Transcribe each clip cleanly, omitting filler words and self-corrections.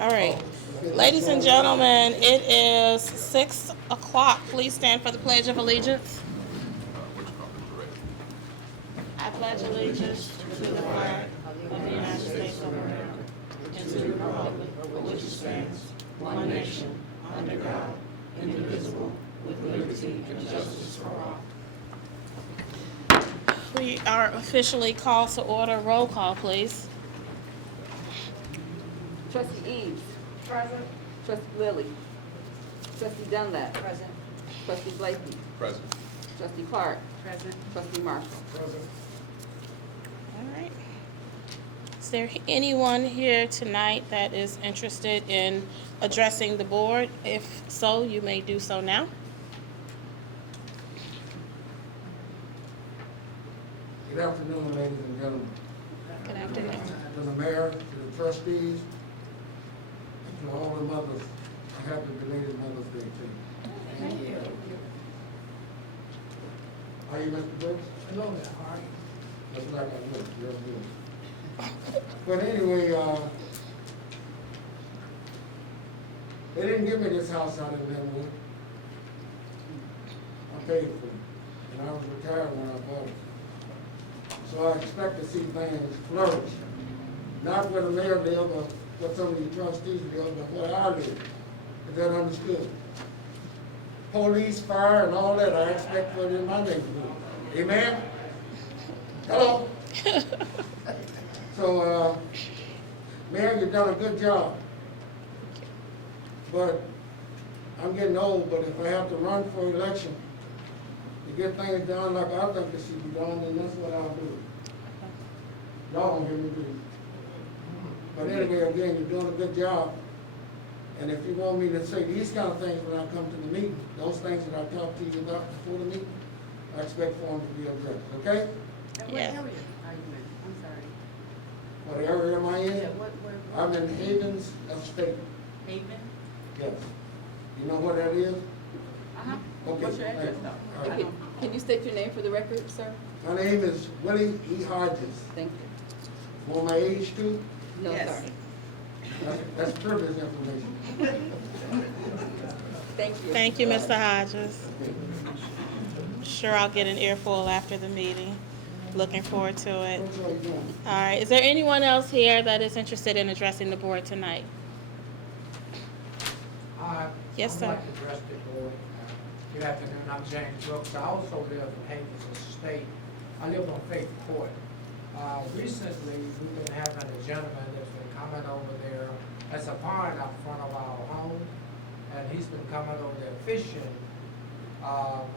All right. Ladies and gentlemen, it is 6 o'clock. Please stand for the Pledge of Allegiance. I pledge allegiance to the flag of the United States of America and to the republic for which it stands, one nation, under God, indivisible, with liberty and justice for all. We are officially called to order. Roll call, please. Trustee Eves. Present. Trustee Lilly. Trustee Dunlap. Present. Trustee Blakey. Present. Trustee Clark. Present. Trustee Marshall. Present. All right. Is there anyone here tonight that is interested in addressing the board? If so, you may do so now. Good afternoon, ladies and gentlemen. Good afternoon. To the mayor, to the trustees, to all the mothers, a happy belated Mother's Day to you. Thank you. Are you Mr. Brooks? Hello there, how are you? That's like I look, you're good. But anyway, they didn't give me this house out in Lynwood. I paid for it, and I was retired when I bought it. So I expect to see things flourish. Not where the mayor lives or what some of the trustees live, but where I live. Is that understood? Police, fire, and all that, I expect for it in my neighborhood. Amen? Hello? So, Mayor, you've done a good job. But I'm getting old, but if I have to run for election to get things done like I think it should be done, then that's what I'll do. Y'all don't hear me, do you? But anyway, again, you're doing a good job. And if you want me to say these kind of things when I come to the meeting, those things that I talked to you about before the meeting, I expect for them to be addressed, okay? What Yeah. area are you in? I'm sorry. What area am I in? Yeah, where? I'm in Havens Estate, Haven? yes. You know what that is? Uh-huh. Okay, What's your thank address you. though? All right. Can you state your name for the record, sir? My name is Willie E. Hodges. Thank you. Want my age too? No, Yes. sir. That's privileged information. Thank you. Thank you, Mr. Hodges. Sure, I'll get an earful after the meeting. Looking forward to it. What's all you doing? All right. Is there anyone else here that is interested in addressing the board tonight? Yes, sir. I'd like to address the board. Good afternoon, I'm James Brooks. I also live in Havens Estate. I live on Faith Court. Recently, we've been having a gentleman that's been coming over there. That's a pond out front of our home, and he's been coming over there fishing,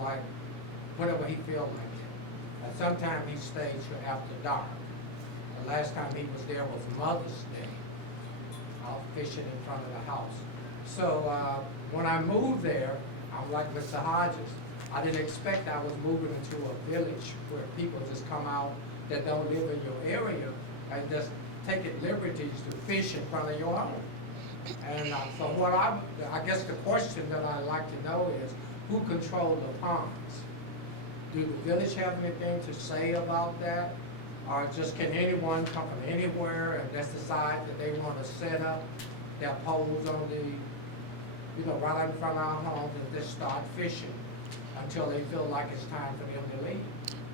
like whenever he feels like it. And sometimes he stays till after dark. The last time he was there was Mother's Day, out fishing in front of the house. So when I moved there, I'm like Mr. Hodges. I didn't expect I was moving into a village where people just come out that don't live in your area and just take it liberties to fish in front of your home. And so what I guess the question that I'd like to know is, who controls the ponds? Do the village have anything to say about that? Or just can anyone come from anywhere and just decide that they want to set up their poles on the, right in front of our homes and just start fishing until they feel like it's time for them to leave?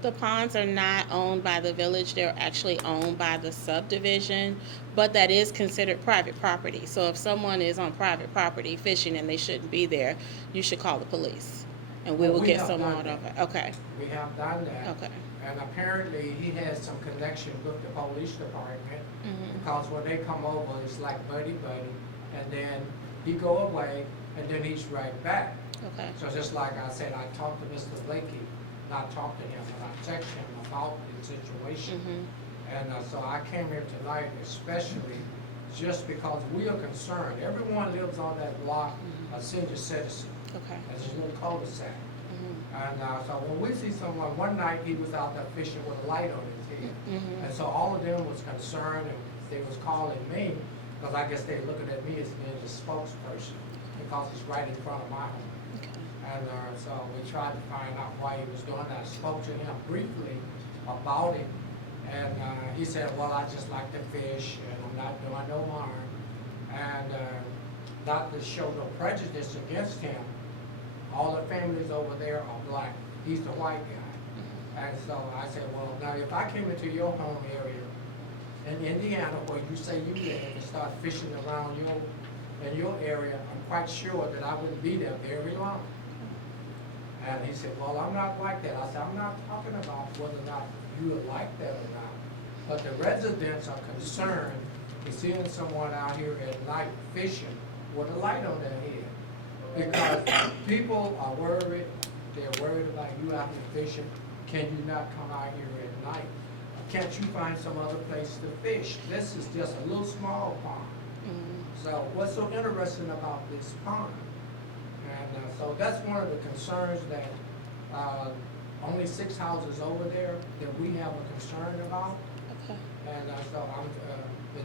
The ponds are not owned by the village. They're actually owned by the subdivision, but that is considered private property. So if someone is on private property fishing and they shouldn't be there, you should call the police, and we will get someone over. Okay. We have done that. Okay. And apparently he has some connection with the police department, because when they come over, it's like buddy-buddy, and then he go away, and then he's right back. Okay. So just like I said, I talked to Mr. Blakey, not talked to him, but I texted him about the situation. And so I came here tonight especially just because we are concerned. Everyone lives on that block, a senior citizen. Okay. There's a little cul-de-sac. And so when we see someone, one night he was out there fishing with a light on his head. And so all of them was concerned, and they was calling me, because I guess they're looking at me as being the spokesperson, because it's right in front of my home. And so we tried to find out why he was doing that. I spoke to him briefly about it, and he said, well, I just like to fish, and I'm not doing no harm. And not to show no prejudice against him, all the families over there are black. He's the white guy. And so I said, well, now if I came into your home area in Indiana where you say you live and start fishing around in your area, I'm quite sure that I wouldn't be there very long. And he said, well, I'm not like that. I said, I'm not talking about whether or not you are like that or not. But the residents are concerned with seeing someone out here at night fishing with a light on their head. Because people are worried, they're worried about you out here fishing. Can you not come out here at night? Can't you find some other place to fish? This is just a little small pond. So what's so interesting about this pond? And so that's one of the concerns that only 6 houses over there that we have a concern about. Okay. And so I'm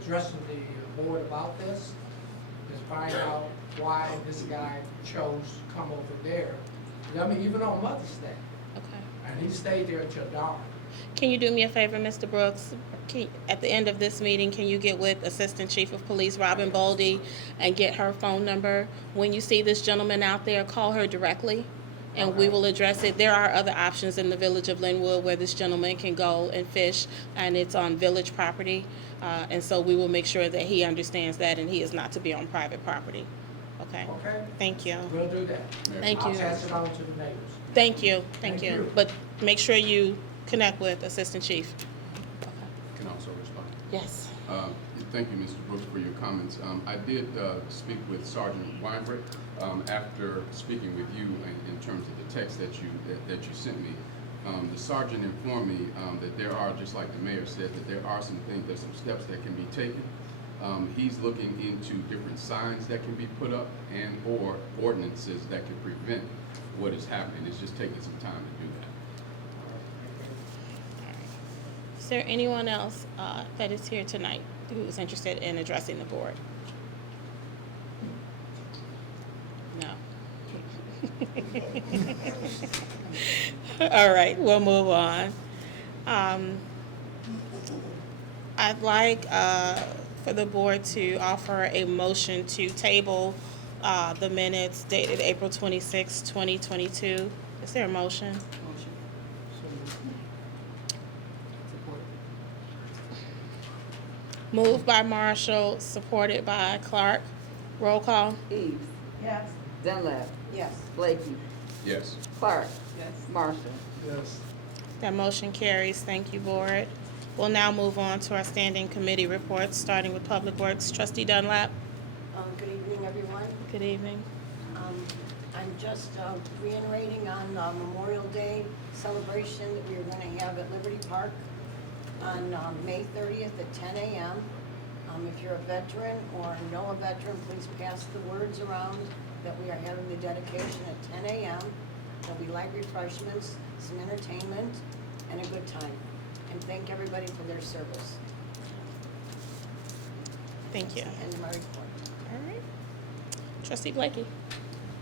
addressing the board about this, is find out why this guy chose to come over there. I mean, even on Mother's Day. Okay. And he stayed there till dark. Can you do me a favor, Mr. Brooks? At the end of this meeting, can you get with Assistant Chief of Police Robin Boldy and get her phone number? When you see this gentleman out there, call her directly, and we will address it. There are other options in the village of Lynwood where this gentleman can go and fish, and it's on village property. And so we will make sure that he understands that, and he is not to be on private property. Okay? Okay? Thank you. We'll do that. Thank you. I'll pass it on to the neighbors. Thank you. Thank Thank you. you. But make sure you connect with Assistant Chief. Can also respond. Yes. Thank you, Mr. Brooks, for your comments. I did speak with Sergeant Weinbrick after speaking with you in terms of the text that you sent me. The sergeant informed me that there are, just like the mayor said, that there are some things, there's some steps that can be taken. He's looking into different signs that can be put up and or ordinances that can prevent what is happening. It's just taking some time to do that. Is there anyone else that is here tonight who is interested in addressing the board? No. All right, we'll move on. I'd like for the board to offer a motion to table the minutes dated April 26, 2022. Is there a motion? Moved by Marshall, supported by Clark. Roll call. Eves, Yes. Dunlap, Yes. Blakey, Yes. Clark, Yes. Marshall. Yes. That motion carries. Thank you, board. We'll now move on to our standing committee reports, starting with Public Works. Trustee Dunlap. Good evening, everyone. Good evening. I'm just reiterating on Memorial Day celebration that we are going to have at Liberty Park on May 30th at 10 a.m. If you're a veteran or know a veteran, please pass the words around that we are having the dedication at 10 a.m. There'll be light refreshments, some entertainment, and a good time. And thank everybody for their service. Thank you. End of my report. All right. Trustee Blakey.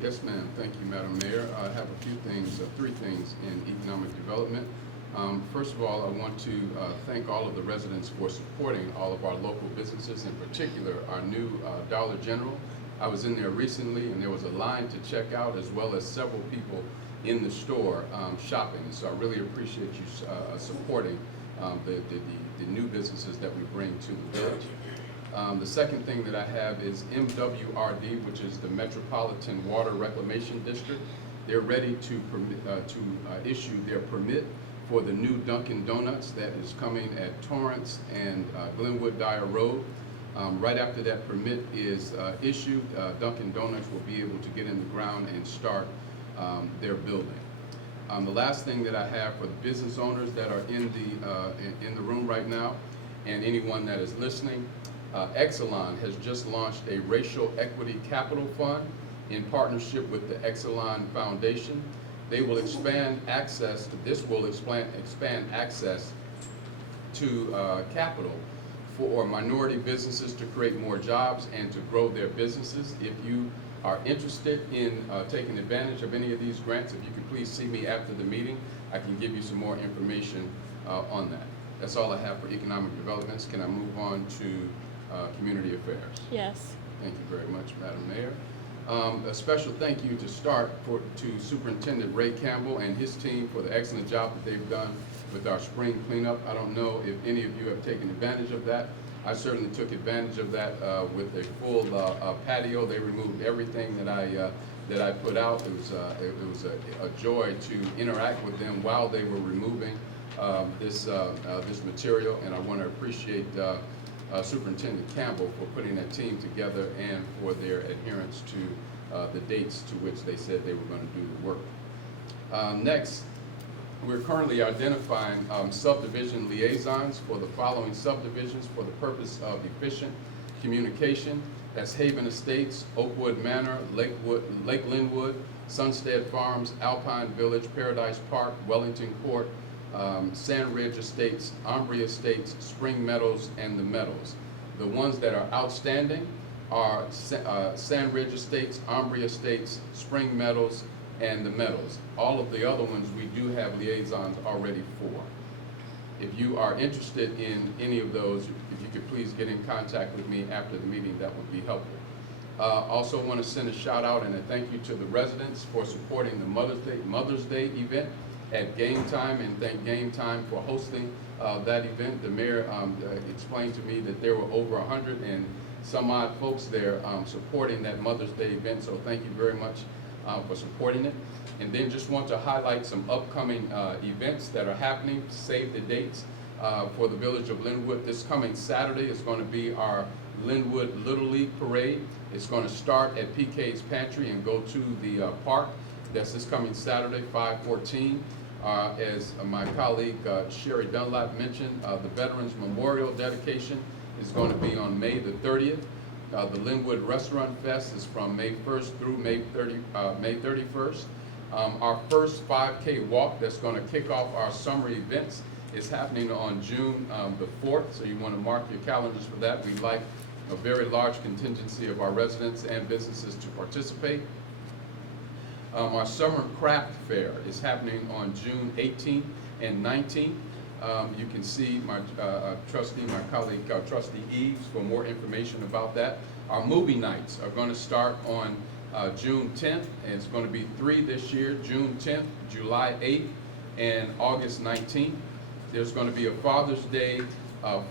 Yes, ma'am. Thank you, Madam Mayor. I have a few things, 3 things in economic development. First of all, I want to thank all of the residents for supporting all of our local businesses, in particular our new Dollar General. I was in there recently and there was a line to check out, as well as several people in the store shopping. So I really appreciate you supporting the new businesses that we bring to the village. The second thing that I have is MWRD, which is the Metropolitan Water Reclamation District. They're ready to issue their permit for the new Dunkin' Donuts that is coming at Torrance and Glenwood Dyer Road. Right after that permit is issued, Dunkin' Donuts will be able to get in the ground and start their building. The last thing that I have for the business owners that are in the room right now, and anyone that is listening, Exelon has just launched a racial equity capital fund in partnership with the Exelon Foundation. They will expand access, this will expand access to capital for minority businesses to create more jobs and to grow their businesses. If you are interested in taking advantage of any of these grants, if you could please see me after the meeting, I can give you some more information on that. That's all I have for economic developments. Can I move on to community affairs? Yes. Thank you very much, Madam Mayor. A special thank you to to Superintendent Ray Campbell and his team for the excellent job that they've done with our spring cleanup. I don't know if any of you have taken advantage of that. I certainly took advantage of that with a full patio. They removed everything that I put out. It was a joy to interact with them while they were removing this material, and I want to appreciate Superintendent Campbell for putting that team together and for their adherence to the dates to which they said they were going to do the work. Next, we're currently identifying subdivision liaisons for the following subdivisions for the purpose of efficient communication. That's Haven Estates, Oakwood Manor, Lake Lynwood, Sunstead Farms, Alpine Village, Paradise Park, Wellington Court, Sand Ridge Estates, Ombry Estates, Spring Meadows, and the Meadows. The ones that are outstanding are Sand Ridge Estates, Ombry Estates, Spring Meadows, and the Meadows. All of the other ones we do have liaisons already for. If you are interested in any of those, if you could please get in contact with me after the meeting, that would be helpful. Also want to send a shout out and a thank you to the residents for supporting the Mother's Day event at Game Time, and thank Game Time for hosting that event. The mayor explained to me that there were over 100 and some odd folks there supporting that Mother's Day event, so thank you very much for supporting it. And then just want to highlight some upcoming events that are happening, save the dates for the Village of Lynwood. This coming Saturday is going to be our Lynwood Little League Parade. It's going to start at PK's Pantry and go to the park. That's this coming Saturday, 5/14. As my colleague Sherry Dunlap mentioned, the Veterans Memorial dedication is going to be on May the 30th. The Lynwood Restaurant Fest is from May 1st through May 31st. Our first 5K walk that's going to kick off our summer events is happening on June the 4th, so you want to mark your calendars for that. We'd like a very large contingency of our residents and businesses to participate. Our summer craft fair is happening on June 18th and 19th. You can see my colleague, Trustee Eves, for more information about that. Our movie nights are going to start on June 10th, and it's going to be 3 this year, June 10th, July 8th, and August 19th. There's going to be a Father's Day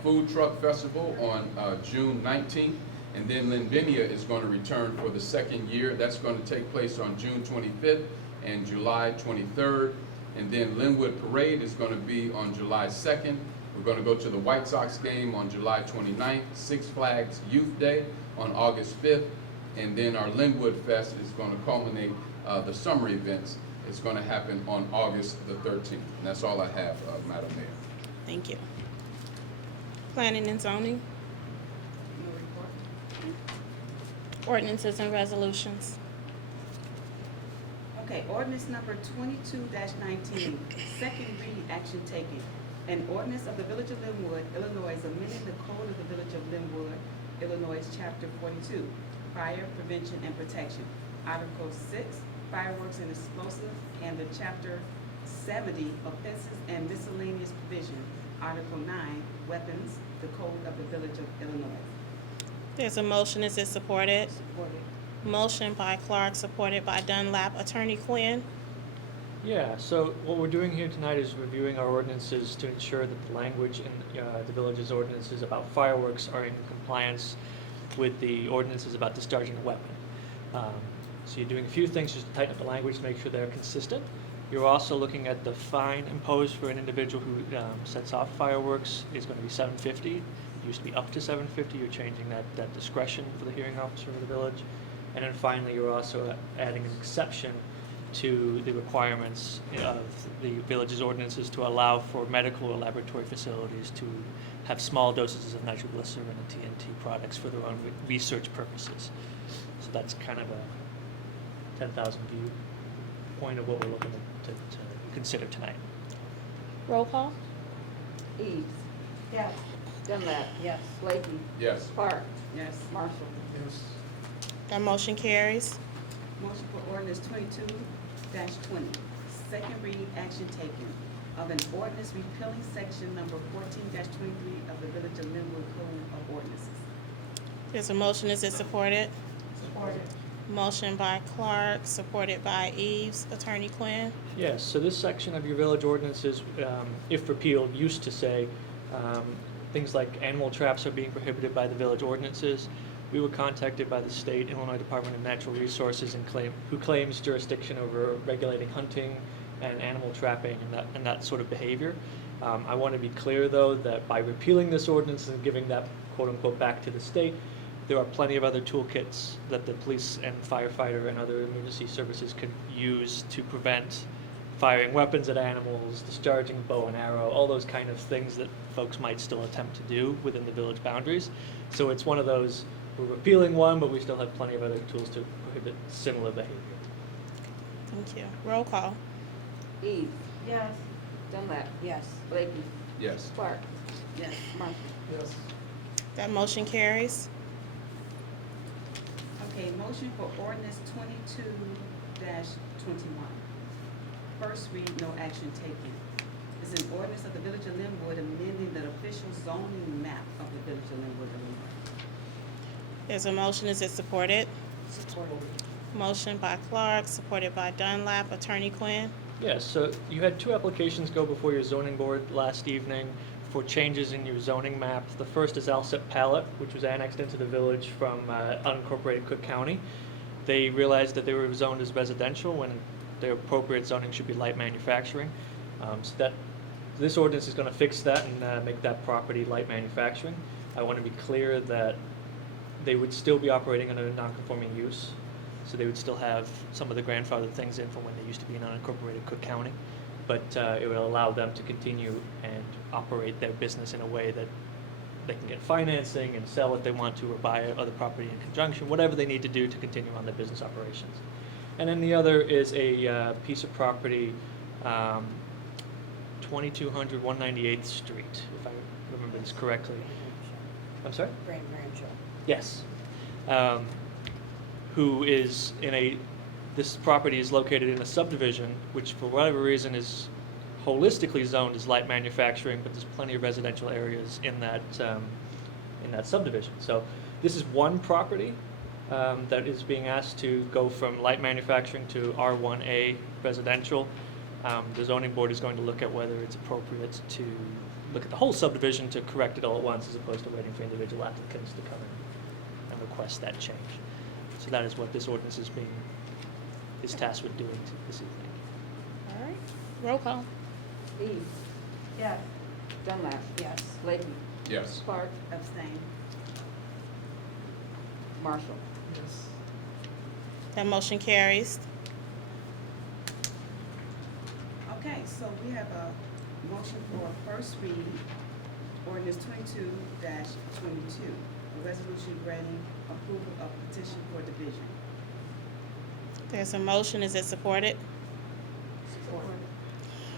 food truck festival on June 19th, and then Linvinia is going to return for the second year. That's going to take place on June 25th and July 23rd. And then Lynwood Parade is going to be on July 2nd. We're going to go to the White Sox game on July 29th, Six Flags Youth Day on August 5th, and then our Lynwood Fest is going to culminate the summer events. It's going to happen on August the 13th. And that's all I have, Madam Mayor. Thank you. Planning and zoning, No report? ordinances and resolutions. Okay, ordinance number 22-19, second read, action taken. An ordinance of the Village of Lynwood, Illinois, amending the code of the Village of Lynwood, Illinois, chapter 42, fire prevention and protection. Article 6, fireworks and explosives, and the chapter 70, offenses and miscellaneous provision. Article 9, weapons, the code of the Village of Illinois. There's a motion. Is it supported? Supported. Motion by Clark, supported by Dunlap. Attorney Quinn? Yeah, so what we're doing here tonight is reviewing our ordinances to ensure that the language in the village's ordinances about fireworks are in compliance with the ordinances about discharging a weapon. So you're doing a few things just to tighten up the language to make sure they're consistent. You're also looking at the fine imposed for an individual who sets off fireworks is going to be $750. It used to be up to $750. You're changing that discretion for the hearing officer of the village. And then finally, you're also adding an exception to the requirements of the village's ordinances to allow for medical or laboratory facilities to have small doses of nitroglycerin and TNT products for their own research purposes. So that's kind of a 10,000 view point of what we're looking to consider tonight. Roll call? Eves. Yes. Dunlap. Yes. Blakey. Yes. Park. Yes. Marshall. Yes. That motion carries. Motion for ordinance 22-20, second read, action taken, of an ordinance repealing section number 14-23 of the Village of Lynwood Code of Ordinances. There's a motion, is it supported? Motion by Clark, supported by Eves. Attorney Quinn? Yes, so this section of your village ordinances, if repealed, used to say things like animal traps are being prohibited by the village ordinances. We were contacted by the state Illinois Department of Natural Resources who claims jurisdiction over regulating hunting and animal trapping and that sort of behavior. I want to be clear, though, that by repealing this ordinance and giving that quote-unquote back to the state, there are plenty of other toolkits that the police and firefighter and other emergency services can use to prevent firing weapons at animals, discharging bow and arrow, all those kind of things that folks might still attempt to do within the village boundaries. So it's one of those, we're repealing one, but we still have plenty of other tools to prohibit similar behavior. Thank you. Roll call. Eves. Yes. Dunlap. Yes. Blakey. Yes. Clark. Yes. Marshall. Yes. That motion carries. Okay, motion for ordinance 22-21. First read, no action taken. It's an ordinance of the Village of Lynwood amending the official zoning map of the Village of Lynwood, Illinois. There's a motion, is it supported? Supported. Motion by Clark, supported by Dunlap. Attorney Quinn? Yes, so you had two applications go before your zoning board last evening for changes in your zoning map. The first is Alsep Pallet, which was annexed into the village from unincorporated Cook County. They realized that they were zoned as residential when their appropriate zoning should be light manufacturing. This ordinance is going to fix that and make that property light manufacturing. I want to be clear that they would still be operating under non-conforming use. So they would still have some of the grandfathered things in from when they used to be in unincorporated Cook County. But it will allow them to continue and operate their business in a way that they can get financing and sell if they want to, or buy other property in conjunction, whatever they need to do to continue on their business operations. And then the other is a piece of property, 2200 198th Street, if I remember this correctly. I'm sorry? Grand Show. Yes. Who is this property is located in a subdivision, which for whatever reason is holistically zoned as light manufacturing, but there's plenty of residential areas in that subdivision. So this is one property that is being asked to go from light manufacturing to R1A residential. The zoning board is going to look at whether it's appropriate to look at the whole subdivision to correct it all at once, as opposed to waiting for individual applicants to come in and request that change. So that is what this ordinance is tasked with doing this evening. All right. Roll call. Eves. Yes. Dunlap. Yes. Blakey. Yes. Clark. Abstain. Marshall. Yes. That motion carries. Okay, so we have a motion for first read, ordinance 22-22, a resolution granting approval of petition for division. There's a motion, is it supported? Supported.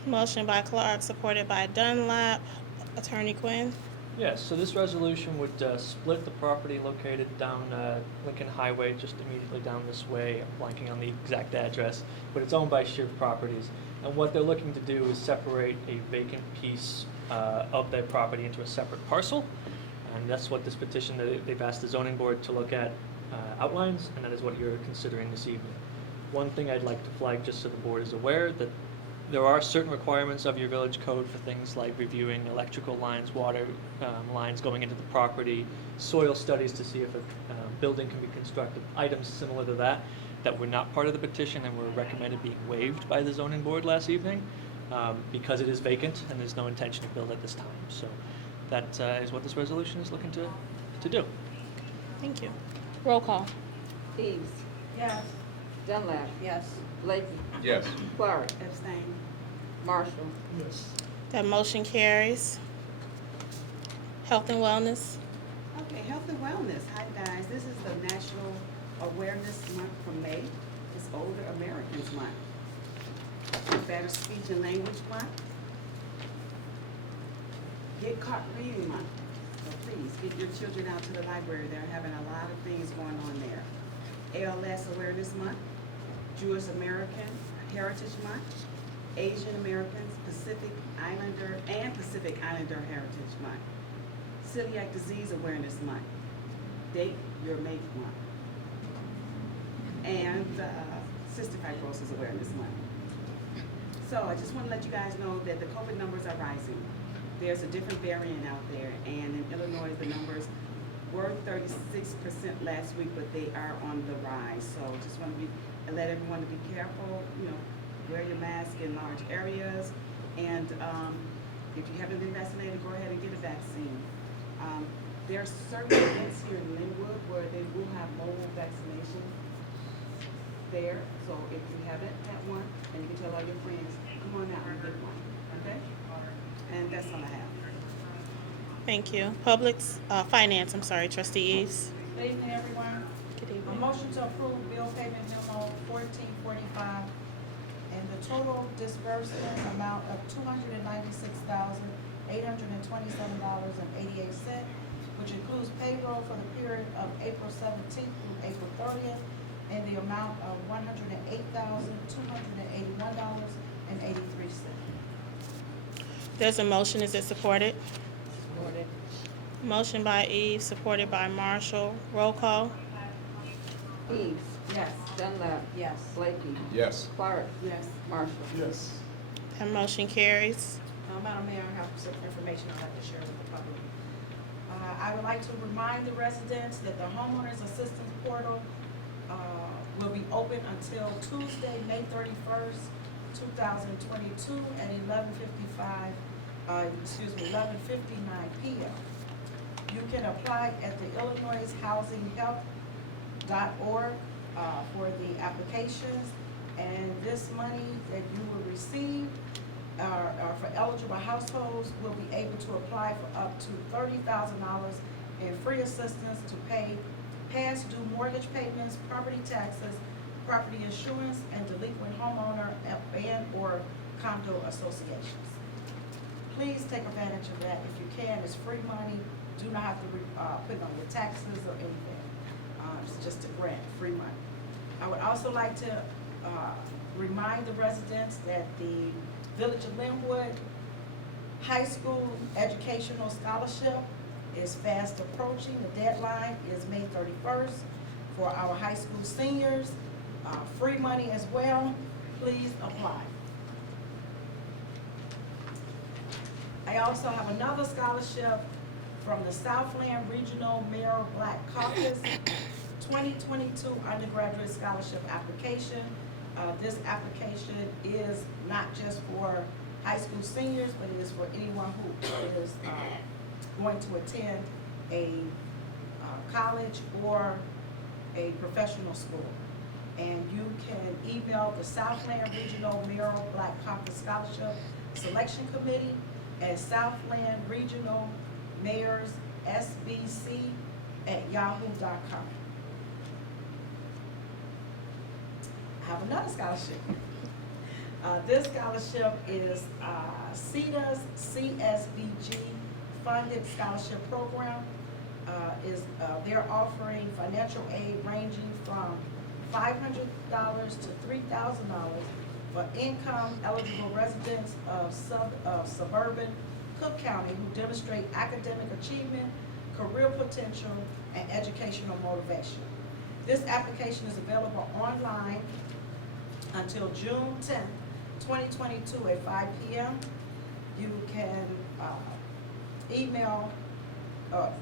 Motion by Clark, supported by Dunlap. Attorney Quinn? Yes, so this resolution would split the property located down Lincoln Highway, just immediately down this way. I'm blanking on the exact address, but it's owned by Shared Properties. And what they're looking to do is separate a vacant piece of their property into a separate parcel. And that's what this petition that they've asked the zoning board to look at outlines, and that is what you're considering this evening. One thing I'd like to flag, just so the board is aware, that there are certain requirements of your village code for things like reviewing electrical lines, water lines going into the property, soil studies to see if a building can be constructed, items similar to that were not part of the petition and were recommended being waived by the zoning board last evening because it is vacant and there's no intention to build at this time. So that is what this resolution is looking to do. Thank you. Roll call. Eves. Yes. Dunlap. Yes. Blakey. Yes. Clark. Abstain. Marshall. Yes. That motion carries. Health and wellness. Okay, health and wellness. Hi, guys. This is the National Awareness Month for May. It's Older Americans Month. Better Speech and Language Month. Get Caught Reading Month. So please, get your children out to the library. They're having a lot of things going on there. ALS Awareness Month. Jewish American Heritage Month. Asian Americans, Pacific Islander Heritage Month. Celiac Disease Awareness Month. date your May month. And Cystic Fibrosis Awareness Month. So I just want to let you guys know that the COVID numbers are rising. There's a different variant out there, and in Illinois, the numbers were 36% last week, but they are on the rise. So just want to let everyone to be careful, wear your mask in large areas, and if you haven't been vaccinated, go ahead and get a vaccine. There are certain events here in Lynwood where they will have mobile vaccination there. So if you haven't had one, and you can tell all your friends, come on out and get one, okay? And that's all I have. Thank you. Finance, Trustee Eves. Good evening, everyone. Good A evening. motion to approve bill payment memo 1445 and the total disbursement amount of $296,827.88, which includes payroll for the period of April 17th through April 30th in the amount of $108,281.83. There's a motion. Is it supported? Motion by Eve, supported by Marshall. Roll call. Eves. Yes. Dunlap. Yes. Blakey. Yes. Clark. Yes. Marshall. Yes. That motion carries. Madam Mayor, I have some information I'd like to share with the public. I would like to remind the residents that the homeowners assistance portal will be open until Tuesday, May 31st, 2022 at 11:59 p.m. You can apply at the IllinoisHousingHelp.org for the applications, and this money that you will receive for eligible households will be able to apply for up to $30,000 in free assistance to pay past due mortgage payments, property taxes, property insurance, and delinquent homeowner and or condo associations. Please take advantage of that if you can. It's free money. Do not have to put it on your taxes or anything. It's just a grant, free money. I would also like to remind the residents that the Village of Lynwood High School Educational Scholarship is fast approaching. The deadline is May 31st for our high school seniors. Free money as well. Please apply. I also have another scholarship from the Southland Regional Mayoral Black Caucus 2022 undergraduate scholarship application. This application is not just for high school seniors, but it is for anyone who is going to attend a college or a professional school. And you can email the Southland Regional Mayoral Black Caucus Scholarship Selection Committee at Southland Regional Mayors SBC@yahoo.com. I have another scholarship. This scholarship is CEDA's CSBG funded scholarship program. They're offering financial aid ranging from $500 to $3,000 for income eligible residents of suburban Cook County who demonstrate academic achievement, career potential, and educational motivation. This application is available online until June 10th, 2022 at 5 p.m. You can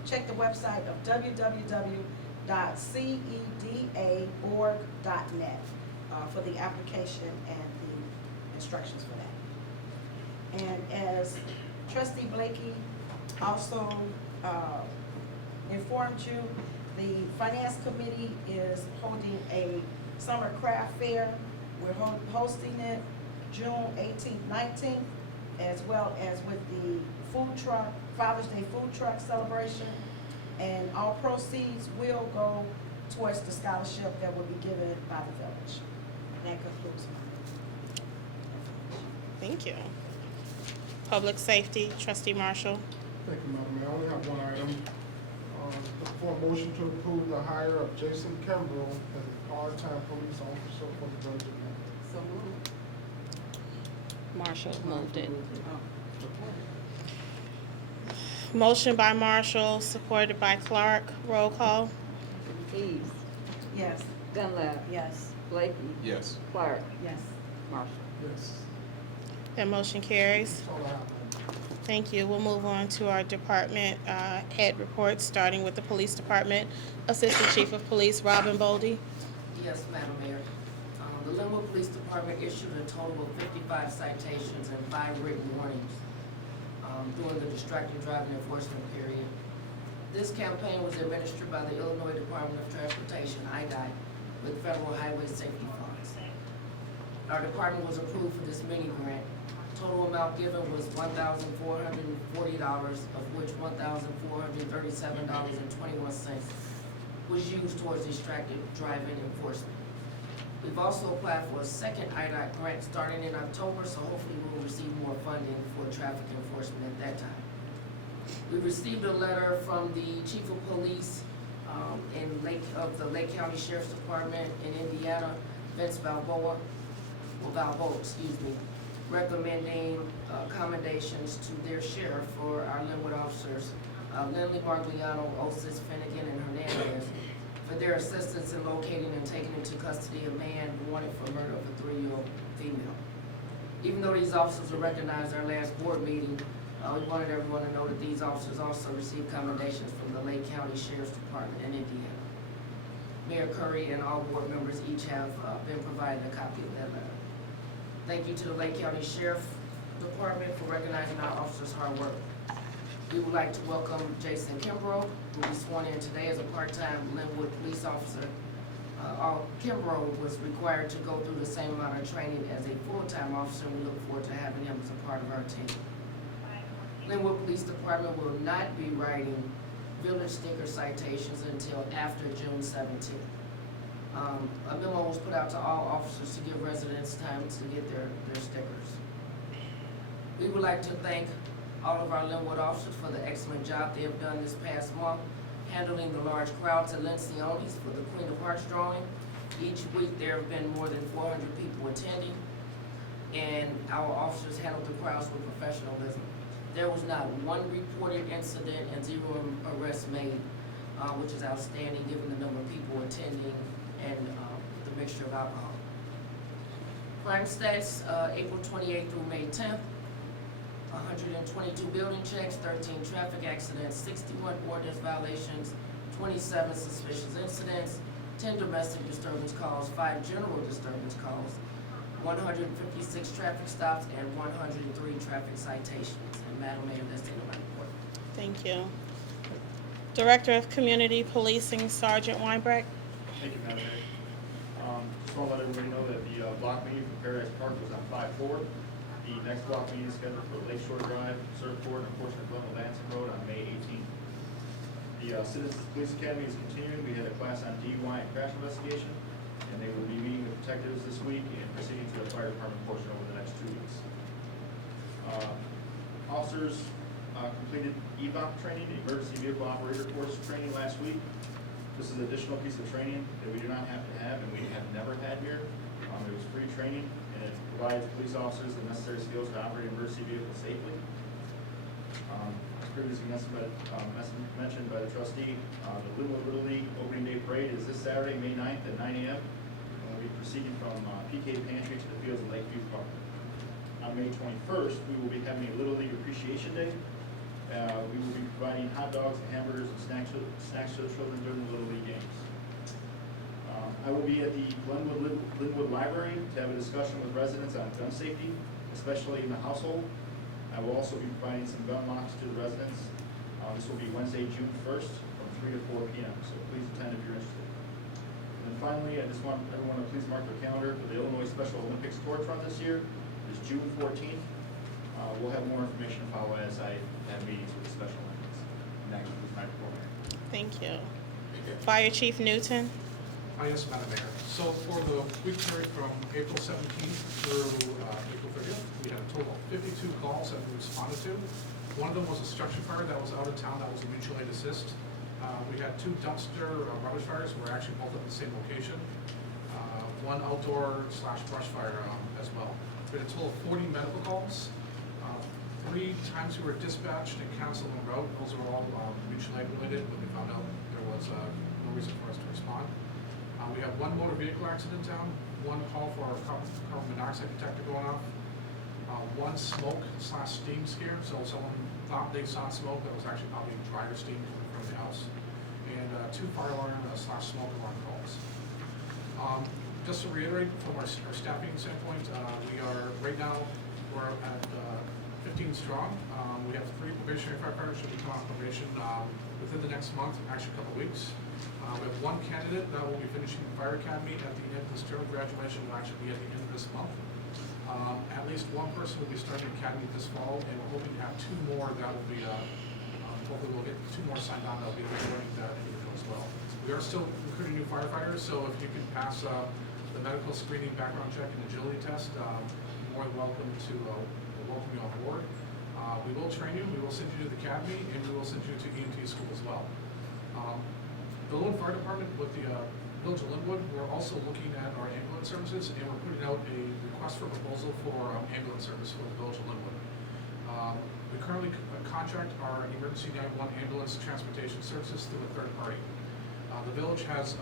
check the website of www.cedaorg.net for the application and the instructions for that. And as Trustee Blakey also informed you, the Finance Committee is holding a summer craft fair. We're hosting it June 18th, 19th, as well as with the food truck, Father's Day food truck celebration. And all proceeds will go towards the scholarship that will be given by the village. And that concludes my. Thank you. Public Safety, Trustee Marshall. Thank you, Madam Mayor. I only have one item. For a motion to approve the hire of Jason Kimbrough as a part-time police officer for the village of Lynwood. So moved. Marshall moved it. Oh. Motion by Marshall, supported by Clark. Roll call. Eves, Yes. Dunlap, Yes. Blakey, Yes. Clark, Yes. Marshall. Yes. That motion carries. That's all I have. Thank you. We'll move on to our department head reports, starting with the police department. Assistant Chief of Police Robin Boldy. Yes, Madam Mayor. The Lynwood Police Department issued a total of 55 citations and 5 written warnings during the distracted driving enforcement period. This campaign was administered by the Illinois Department of Transportation, IDOT, with federal highway safety funds. Our department was approved for this mini grant. Total amount given was $1,440, of which $1,437.21 was used towards distracted driving enforcement. We've also applied for a second IDOT grant starting in October, so hopefully we'll receive more funding for traffic enforcement at that time. We received a letter from the Chief of Police of the Lake County Sheriff's Department in Indiana, Vince Balboa, recommending commendations to their sheriff for our Lynwood officers, Lindley, Margliano, Osis, Finnegan, and Hernandez, for their assistance in locating and taking into custody a man wanted for murder of a 3-year-old female. Even though these officers were recognized at our last board meeting, we wanted everyone to know that these officers also received commendations from the Lake County Sheriff's Department in Indiana. Mayor Curry and all board members each have been provided a copy of that letter. Thank you to the Lake County Sheriff Department for recognizing our officers' hard work. We would like to welcome Jason Kimbrough, who will be sworn in today as a part-time Lynwood police officer. Kimbrough was required to go through the same amount of training as a full-time officer, and we look forward to having him as a part of our team. Lynwood Police Department will not be writing village sticker citations until after June 17th. A memo was put out to all officers to give residents time to get their stickers. We would like to thank all of our Lynwood officers for the excellent job they have done this past month, handling the large crowds at Lencioni's for the Queen of Hearts drawing. Each week there have been more than 400 people attending, and our officers handled the crowds with professionalism. There was not one reported incident and 0 arrests made, which is outstanding given the number of people attending and the mixture of alcohol. Crime stats, April 28th through May 10th, 122 building checks, 13 traffic accidents, 61 ordinance violations, 27 suspicious incidents, 10 domestic disturbance calls, 5 general disturbance calls, 156 traffic stops, and 103 traffic citations. And Madam Mayor, that's the end of my report. Thank you. Director of Community Policing, Sergeant Weinbrecht. Thank you, Madam Mayor. Just want to let everybody know that the block meeting for Paradise Park was on 5/4. The next block meeting is scheduled for Lakeshore Drive, Surfport, and a portion of Glenville Lansing Road on May 18th. The Citizens Police Academy is continuing. We had a class on DUI and crash investigation, and they will be meeting with detectives this week and proceeding to the fire department portion over the next 2 weeks. Officers completed EVOP training, the Emergency Vehicle Operator Course training last week. This is an additional piece of training that we do not have to have and we have never had here. It was free training and it provides police officers the necessary skills to operate an emergency vehicle safely. As previously mentioned by the trustee, the Lynwood Little League Opening Day Parade is this Saturday, May 9th at 9 a.m. And we'll be proceeding from PK Pantry to the fields of Lakeview Park. On May 21st, we will be having a Little League Appreciation Day. We will be providing hot dogs, hamburgers, and snacks to the children during the Little League games. I will be at the Lynwood Library to have a discussion with residents on gun safety, especially in the household. I will also be providing some gun locks to the residents. This will be Wednesday, June 1st from 3 to 4 p.m., so please attend if you're interested. And then finally, I just want everyone to please mark their calendar for the Illinois Special Olympics Torch Run this year. It's June 14th. We'll have more information to follow as I have meetings with the Special Olympics. And that concludes my report, Mayor. Thank you. Fire Chief Newton. Yes, Madam Mayor. So for the week period from April 17th through April 30th, we had a total of 52 calls that we responded to. One of them was a structure fire that was out of town that was a mutual aid assist. We had 2 dumpster rubbish fires, were actually both at the same location. One outdoor / brush fire as well. We had a total of 40 medical calls. 3 times we were dispatched and canceled en route. Those were all mutual aid related when we found out there was no reason for us to respond. We have one motor vehicle accident in town, one call for our carbon monoxide detector going off, one smoke/steam scare, so someone thought they saw smoke, that was actually probably dryer steam coming from the house, and two fire alarm/smoke alarm calls. Just to reiterate, from our staffing standpoint, we are, right now, we're at 15 strong. We have 3 probationary firefighters should be coming on probation within the next month, actually a couple weeks. We have 1 candidate that will be finishing the fire academy at the end of this term. Graduation will actually be at the end of this month. At least 1 person will be starting the academy this fall, and we're hoping to have 2 more that will be, hopefully we'll get 2 more signed on that will be joining that individual as well. We are still recruiting new firefighters, so if you can pass the medical screening, background check, and agility test, you're more than welcome to welcome you on board. We will train you, we will send you to the academy, and we will send you to EMT school as well. The Lynwood Fire Department with the Village of Lynwood, we're also looking at our ambulance services, and we're putting out a request for proposal for ambulance service for the Village of Lynwood. We currently contract our emergency 911 ambulance transportation services through a third party. The village has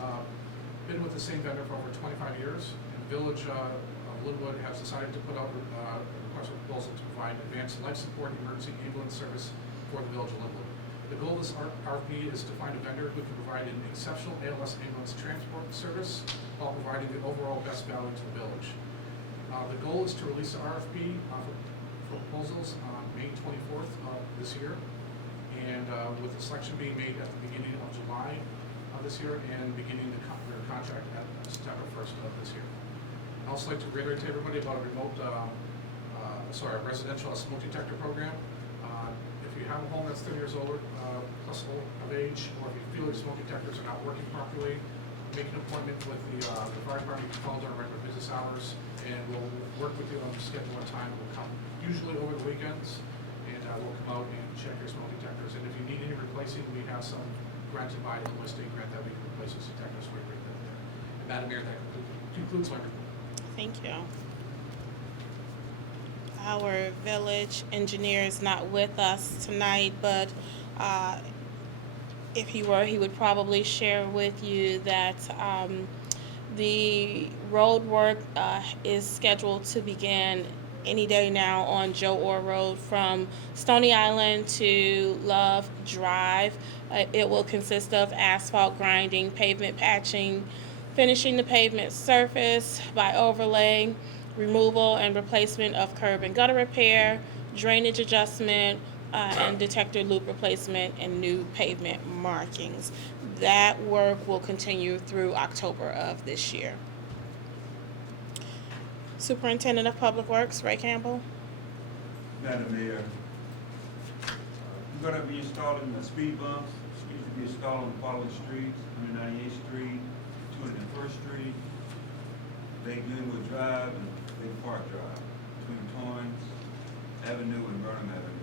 been with the same vendor for over 25 years, and the Village of Lynwood has decided to put out a request for proposal to provide advanced life support emergency ambulance service for the Village of Lynwood. The goal of this RFP is to find a vendor who can provide an exceptional ALS ambulance transport service while providing the overall best value to the village. The goal is to release the RFP for proposals on May 24th of this year, and with the selection being made at the beginning of July of this year and beginning their contract at September 1st of this year. I'd also like to reiterate to everybody about a remote, residential smoke detector program. If you have a home that's 30 years older, plus of age, or if you feel your smoke detectors are not working properly, make an appointment with the fire department. You can call during regular business hours, and we'll work with you on schedule a time. We'll come usually over the weekends, and we'll come out and check your smoke detectors. And if you need any replacing, we have some granted by Illinois State grant that we can replace those detectors right there. And Madam Mayor, that concludes my report. Thank you. Our village engineer is not with us tonight, but if he were, he would probably share with you that the road work is scheduled to begin any day now on Joe Orr Road from Stony Island to Love Drive. It will consist of asphalt grinding, pavement patching, finishing the pavement surface by overlaying, removal and replacement of curb and gutter repair, drainage adjustment, and detector loop replacement and new pavement markings. That work will continue through October of this year. Superintendent of Public Works, Ray Campbell. Madam Mayor, we're going to be installing the speed bumps. These will be installed on the following streets: 198th Street, 201st Street, Lake Lynwood Drive, and Lake Park Drive, between Torrance Avenue and Burnham Avenue.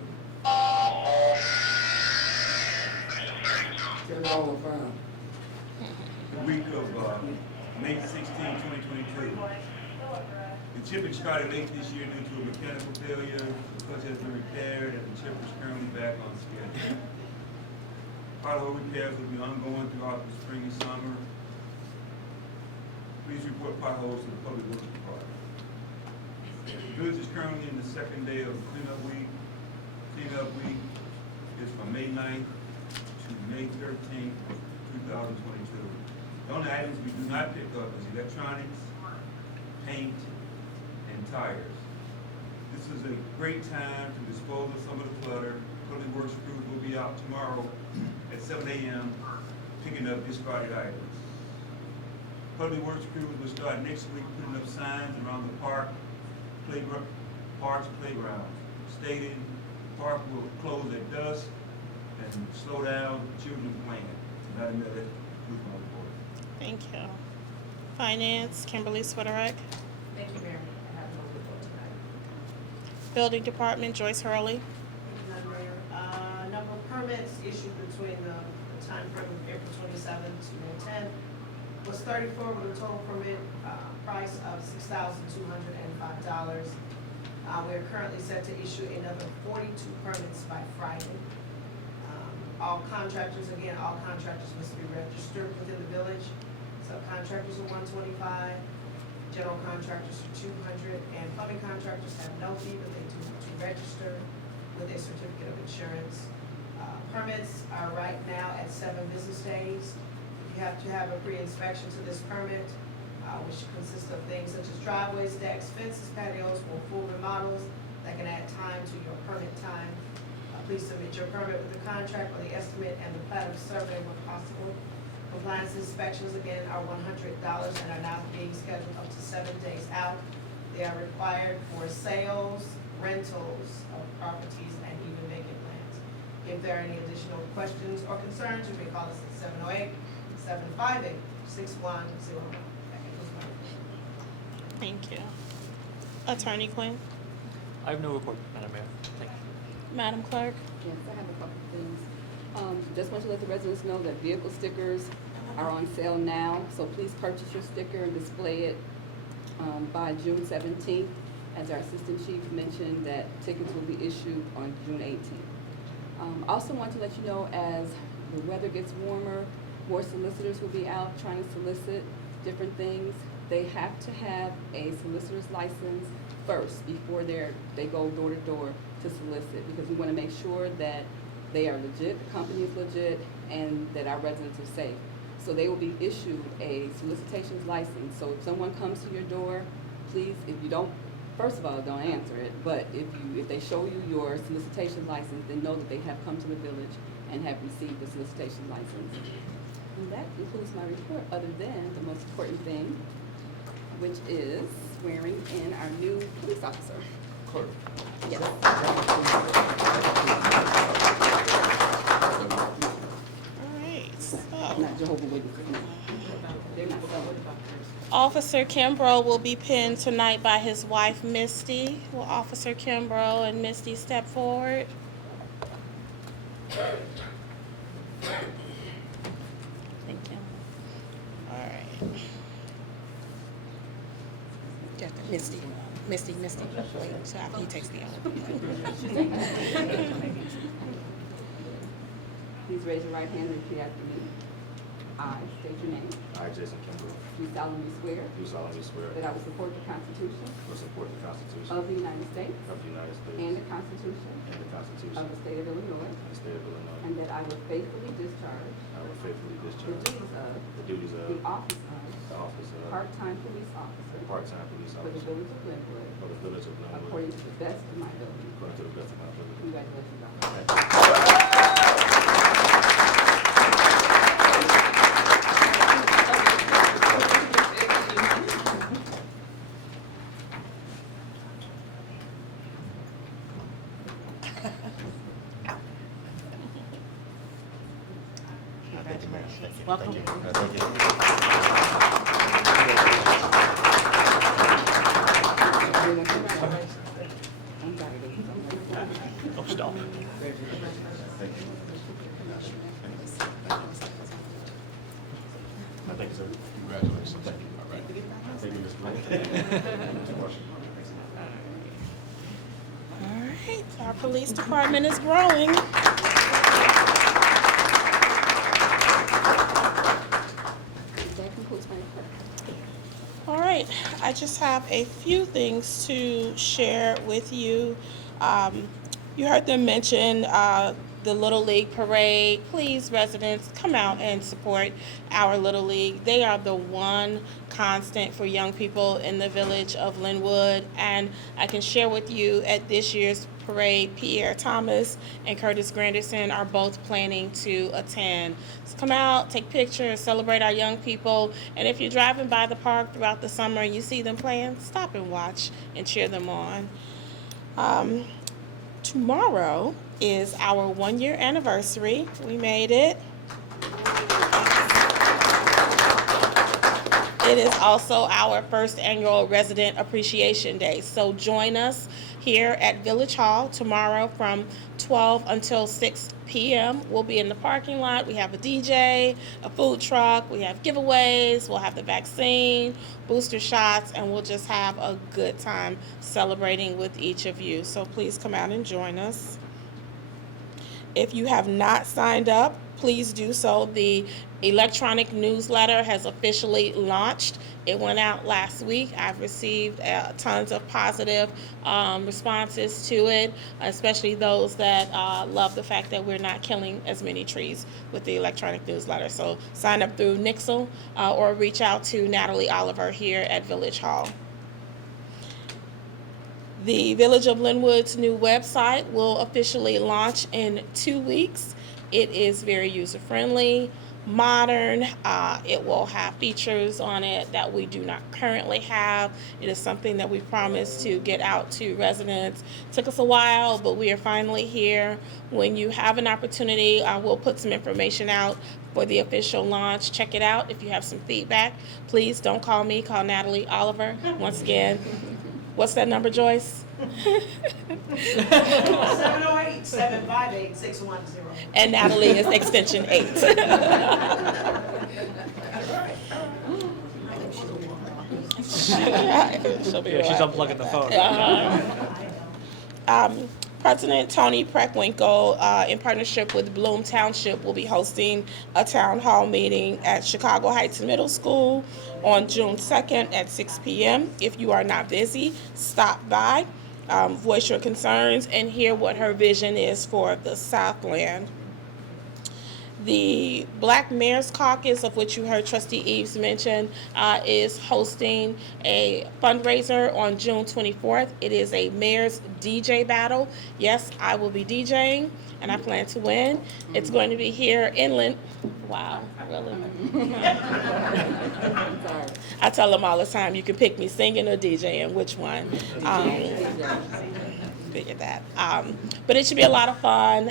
Get it all found. The week of May 16, 2022. The chipping started late this year due to a mechanical failure. The clutch has been repaired and the chip is currently back on schedule. Pothole repairs will be ongoing throughout the spring and summer. Please report potholes to the Public Works Department. The village is currently in the second day of cleanup week. Cleanup week is from May 9th to May 13th, 2022. The only items we do not pick up is electronics, paint, and tires. This is a great time to dispose of some of the clutter. Public Works crews will be out tomorrow at 7 a.m. picking up discarded items. Public Works crews will start next week putting up signs around the parks and playgrounds, stating the park will close at dusk and slow down children playing. Madam Mayor, that concludes my report. Thank you. Finance, Kimberly Switterick. Thank you, Mayor. I have no report tonight. Building Department, Joyce Hurley. Madam Mayor, number of permits issued between the time frame of April 27 to May 10 was 34 with a total permit price of $6,205. We are currently set to issue another 42 permits by Friday. All contractors must be registered within the village. Subcontractors are $125, general contractors are $200, and plumbing contractors have no fee, but they do have to register with a certificate of insurance. Permits are right now at 7 business days. You have to have a pre-inspection to this permit, which consists of things such as driveways, decks, fences, patios, or full remodels that can add time to your permit time. Please submit your permit with the contract or the estimate and the plat of survey when possible. Compliance inspections, again, are $100 and are now being scheduled up to 7 days out. They are required for sales, rentals of properties, and even vacant lands. If there are any additional questions or concerns, you may call us at 708-758-6101. Thank you. Attorney Quinn? I have no report, Madam Mayor. Thank you. Madam Clerk? Yes, I have a couple of things. Just want to let the residents know that vehicle stickers are on sale now, so please purchase your sticker and display it by June 17th. As our Assistant Chief mentioned, that tickets will be issued on June 18th. Also want to let you know, as the weather gets warmer, more solicitors will be out trying to solicit different things. They have to have a solicitor's license first before they go door to door to solicit, because we want to make sure that they are legit, the company is legit, and that our residents are safe. So they will be issued a solicitations license. So if someone comes to your door, please, if you don't, first of all, don't answer it, but if they show you your solicitation license, then know that they have come to the village and have received the solicitation license. And that concludes my report, other than the most important thing, which is swearing in our new police officer. Clerk. Yes. All right, so Not Jehovah's Witnesses. They're not celebrated. Officer Kimbrough will be pinned tonight by his wife, Misty. Will Officer Kimbrough and Misty step forward? Thank you. All right. Got the Misty. Misty. Wait, so after he takes the oath. Please raise your right hand and repeat after me. I state your name. I, Jason Kimbrough, Do solemnly swear do solemnly swear that I will support the Constitution to support the Constitution of the United States of the United States and the Constitution and the Constitution of of the State of Illinois, the State of Illinois. and that I will faithfully discharge I will faithfully the discharge duties of the office the of office of part-time police officer police for the officer village of Lynwood, for the village of Lynwood, according to the best of my ability. according to the best of my ability. Congratulations, Officer. Thank you. Welcome. Thank you. Oh, stop. Thank you, sir. Congratulations. All right. Thank you, Mr. Mayor. All right, our police department is growing. That concludes my report. All right, I just have a few things to share with you. You heard them mention the Little League Parade. Please, residents, come out and support our Little League. They are the one constant for young people in the village of Lynwood. And I can share with you at this year's parade, Pierre Thomas and Curtis Granderson are both planning to attend. So come out, take pictures, celebrate our young people. And if you're driving by the park throughout the summer and you see them playing, stop and watch and cheer them on. Tomorrow is our 1-year anniversary. We made it. It is also our first annual Resident Appreciation Day. So join us here at Village Hall tomorrow from 12 until 6 p.m. We'll be in the parking lot. We have a DJ, a food truck, we have giveaways, we'll have the vaccine, booster shots, and we'll just have a good time celebrating with each of you. So please come out and join us. If you have not signed up, please do so. The electronic newsletter has officially launched. It went out last week. I've received tons of positive responses to it, especially those that love the fact that we're not killing as many trees with the electronic newsletter. So sign up through Nixle or reach out to Natalie Oliver here at Village Hall. The Village of Lynwood's new website will officially launch in 2 weeks. It is very user-friendly, modern. It will have features on it that we do not currently have. It is something that we promised to get out to residents. Took us a while, but we are finally here. When you have an opportunity, we'll put some information out for the official launch. Check it out. If you have some feedback, please don't call me. Call Natalie Oliver. Once again, what's that number, Joyce? 708-758-610. And Natalie is extension 8. She'll be Yeah, she's right. unplugging the phone. President Tony Preckwinkle, in partnership with Bloom Township, will be hosting a town hall meeting at Chicago Heights Middle School on June 2nd at 6 p.m. If you are not busy, stop by, voice your concerns, and hear what her vision is for the Southland. The Black Mayor's Caucus, of which you heard Trustee Eves mention, is hosting a fundraiser on June 24th. It is a mayor's DJ battle. Yes, I will be DJing, and I plan to win. It's going to be here in Wow, really? I tell them all the time, you can pick me singing or DJing, which one? Figure that. But it should be a lot of fun.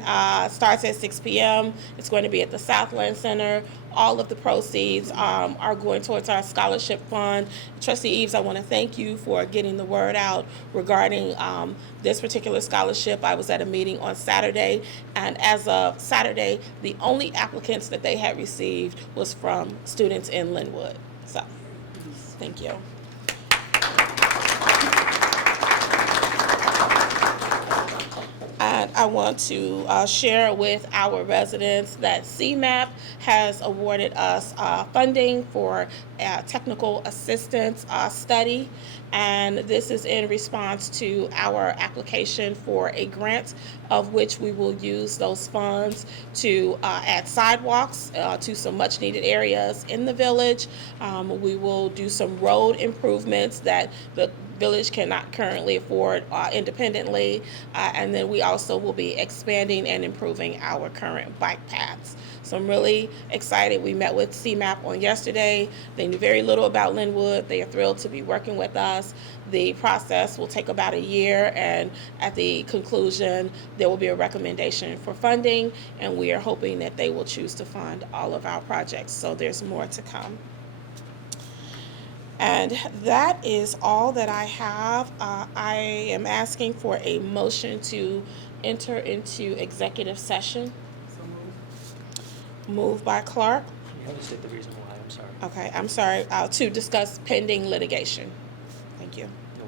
Starts at 6 p.m. It's going to be at the Southland Center. All of the proceeds are going towards our scholarship fund. Trustee Eves, I want to thank you for getting the word out regarding this particular scholarship. I was at a meeting on Saturday, and as of Saturday, the only applicants that they had received was from students in Lynwood. So, thank you. And I want to share with our residents that CMAP has awarded us funding for a technical assistance study. And this is in response to our application for a grant, of which we will use those funds to add sidewalks to some much needed areas in the village. We will do some road improvements that the village cannot currently afford independently, and then we also will be expanding and improving our current bike paths. So I'm really excited. We met with CMAP on yesterday. They knew very little about Lynwood. They are thrilled to be working with us. The process will take about a year, and at the conclusion, there will be a recommendation for funding, and we are hoping that they will choose to fund all of our projects. So there's more to come. And that is all that I have. I am asking for a motion to enter into executive session. Moved by Clark. You haven't stated the reason why, I'm sorry. Okay, I'm sorry, to discuss pending litigation. Thank you. No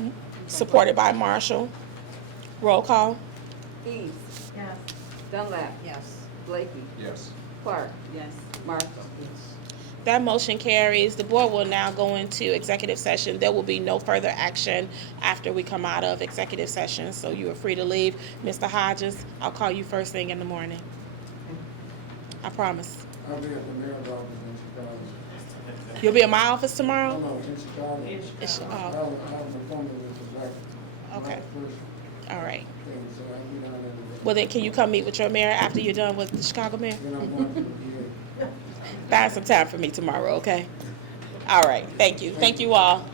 worries. Supported by Marshall. Roll call. Eves, Yes. Dunlap, Yes. Blakey, Yes. Clark, Yes. Marshall. That motion carries. The board will now go into executive session. There will be no further action after we come out of executive session, so you are free to leave. Mr. Hodges, I'll call you first thing in the morning. I promise. I'll be at the mayor's office in Chicago. You'll be in my office tomorrow? No, in Chicago. It's- I oh, have an appointment with the black. Okay. First all right. thing, so I'll be down there. Well, then, can you come meet with your mayor after you're done with the Chicago mayor? Then I'm going to the VA. Find some time for me tomorrow, okay? All right. Thank you. Thank you all.